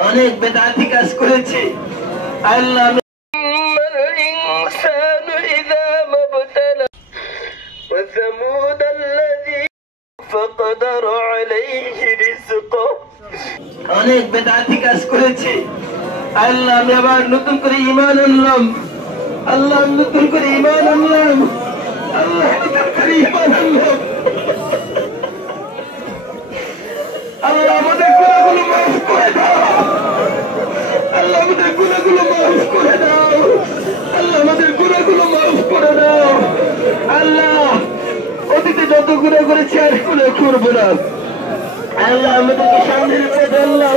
অনেক বেদাতি কাজ করেছি আল্লাহ وثمود الذي فقدر عليه رزقه অনেক বেদাতি কাজ করেছি আল্লাহ আমি আবার নতুন করে ঈমান আনলাম আল্লাহ নতুন করে ঈমান আনলাম আল্লাহ নতুন করে ঈমান আনলাম আল্লাহ আমাদের গুনাহগুলো মাফ করে দাও আল্লাহ আমাদের গুনাহগুলো মাফ করে দাও আল্লাহ আমাদের গুনাহগুলো মাফ করে দাও আল্লাহ অতীতে যত গুনাহ করেছি আর গুনাহ করব না আল্লাহ আমাদেরকে সামনের পথে আল্লাহ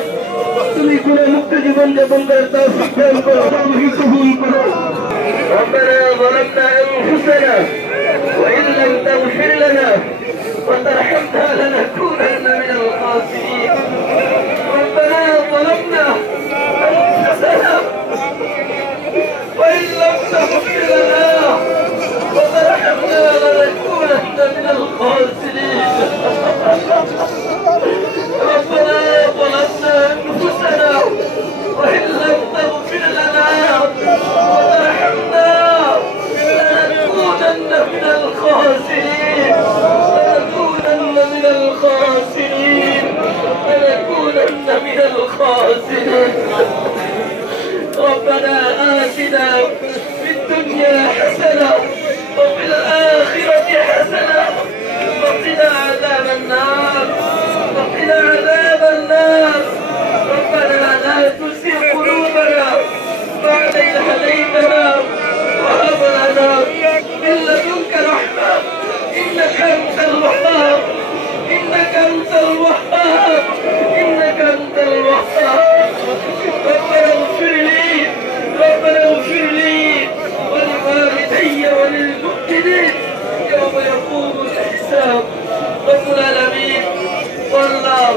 তুমি গুনাহ মুক্ত জীবন যাপন করার তৌফিক দান করো তৌফিক কবুল করো ربنا ظلمنا أنفسنا وإن لم تغفر لنا وترحمنا لنكونن من الخاسرين ربنا ظلمنا أنفسنا وإن لم تغفر لنا وترحمنا لنكونن من الخاسرين ربنا ظلمنا أنفسنا وإن لم تغفر لنا وترحمنا لنكونن من الخاسرين لنكونن من الخاسرين لنكونن من الخاسرين ربنا آتنا في الدنيا حسنة وفي الآخرة حسنة وقنا عذاب النار وقنا عذاب النار ربنا لا تزغ قلوبنا بعد إذ هديتنا وهب لنا من لدنك رحمة إنك أنت الوهاب إنك أنت الوهاب إنك أنت الوهاب ربنا اغفر لي ربنا اغفر لي ولوالدي وللمؤمنين يوم يقوم الحساب رب العالمين والله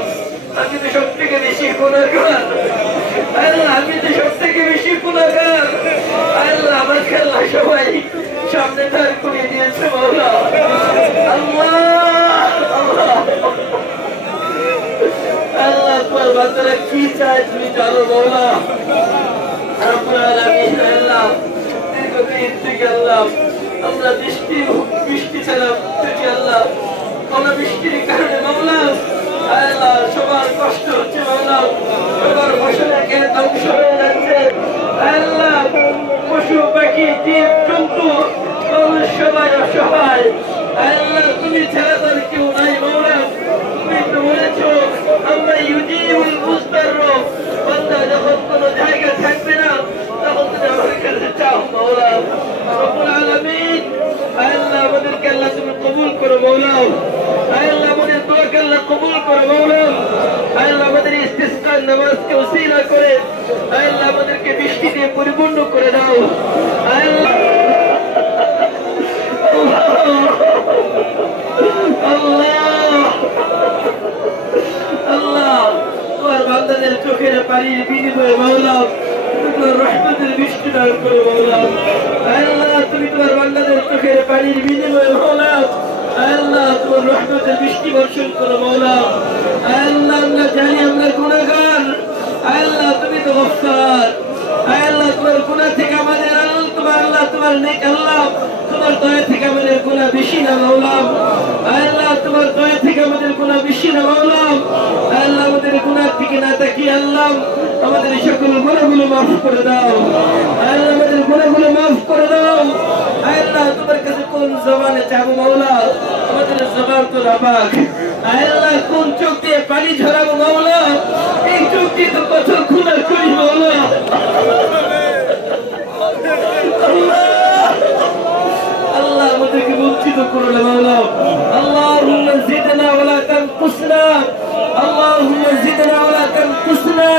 আমি তো সব থেকে বেশি গুনাহগার আল্লাহ আমি তো সব থেকে বেশি গুনাহগার আল্লাহ আমার খেলা সবাই সামনে দাঁড় করিয়ে দিয়েছে মাওলা আল্লাহ আল্লাহ তোমার বান্দারা কি চায় তুমি জানো মাওলা রব্বুল আলামিন আল্লাহ দীর্ঘদিন থেকে আল্লাহ আমরা বৃষ্টি ছিলাম আল্লাহ আমরা বৃষ্টির কারণে মাওলা আল্লাহ সবার কষ্ট হচ্ছে মাওলা সবার ফসলের ক্ষেত ধ্বংস হয়ে যাচ্ছে আল্লাহ পশু পাখি জীব জন্তু সবাই অসহায় আল্লাহ তুমি ছাড়া তার কেউ নাই মাওলা তুমি তো বলেছ আমরা ইউজিবুল মুস্তারর বান্দা যখন কোনো জায়গা থাকবে না তখন তুমি আমাদের কাছে চাও মাওলা রব্বুল আলামিন আল্লাহ আমাদেরকে আল্লাহ তুমি কবুল করো মাওলা আল্লাহ আমাদের দোয়াকে আল্লাহ কবুল করো মাওলা আল্লাহ আমাদের ইস্তিসকার নামাজকে ওসিলা করে আল্লাহ আমাদেরকে বৃষ্টি দিয়ে পরিপূর্ণ করে দাও আল্লাহ আল্লাহ আল্লাহ তোমার বান্দাদের চোখের পানির বিনিময়ে মাওলা তোমার রহমতের বৃষ্টি দান করো মাওলা আল্লাহ তুমি তোমার বান্দাদের চোখের পানির বিনিময়ে মাওলা আল্লাহ তোমার রহমতের বৃষ্টি বর্ষণ করো মাওলা আল্লাহ আমরা জানি আমরা গুনাহগার আল্লাহ তুমি তো গফফার আল্লাহ তোমার গুনাহ থেকে আমাদের আল্লাহ তোমার নেক আল্লাহ তোমার দয়া থেকে আমাদের গুনাহ বেশি না মাওলা আল্লাহ তোমার দয়া থেকে আমাদের গুনাহ বেশি না মাওলা আল্লাহ আমাদের গুনাহ থেকে না তাকিয়ে আল্লাহ আমাদের সকল গুনাহগুলো মাফ করে দাও আল্লাহ আমাদের গুনাহগুলো মাফ করে দাও আল্লাহ তোমার কাছে কোন জবানে চাবো মাওলা আমাদের জবান তো নাপাক আল্লাহ কোন চোখ দিয়ে পানি ঝরাবো মাওলা এই চোখ দিয়ে তো কত গুনাহ করি মাওলা আল্লাহ আমাদেরকে বঞ্চিত করো না মাওলা আল্লাহুম্মা জিদনা ওয়া লা তানকুসনা আল্লাহুম্মা জিদনা ওয়া লা তানকুসনা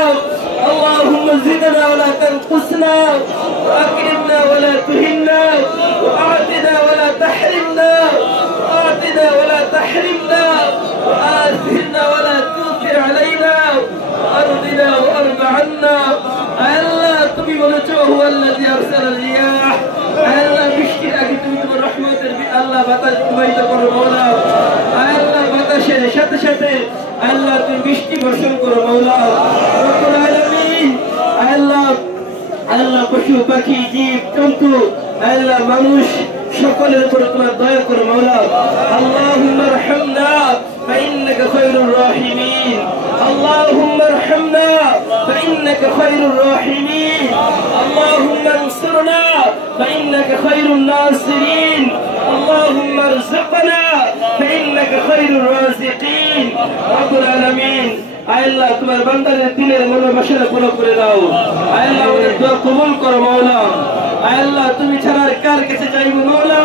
আল্লাহুম্মা জিদনা ওয়া লা তানকুসনা ওয়া আকরিমনা ওয়া লা তুহিন্না ওয়া আ'তিনা ওয়া লা তাহরিমনা আ'তিনা ওয়া লা তাহরিমনা ওয়া আথিরনা ওয়া লা তুথির আলাইনা আরদিনা ওয়া আরদ আন্না আল্লাহ তুমি বলেছো হুয়াল্লাযী আরসালা রিয়াহ আল্লাহ বৃষ্টির আগে তুমি তোমার রহমতের আল্লাহ বাতাস প্রবাহিত করো মাওলা আল্লাহ বাতাসের সাথে সাথে আল্লাহ তুমি বৃষ্টি বর্ষণ করো মাওলা রব্বুল আলামিন পশু পাখি জীব জন্তু আল্লাহ মানুষ সকলের উপর তোমার দয়া করো মাওলা আল্লাহুম্মা রহমনা فإنك خير الراحمين اللهم ارحمنا فإنك خير الراحمين اللهم انصرنا فإنك خير الناصرين اللهم ارزقنا فإنك خير الرازقين رب العالمين আল্লাহ তোমার বান্দাদের দিলের মনোবাসনা পুরো করে দাও আল্লাহ ওদের দোয়া কবুল করো মাওলা আল্লাহ তুমি ছাড়া কার কাছে চাইবো মাওলা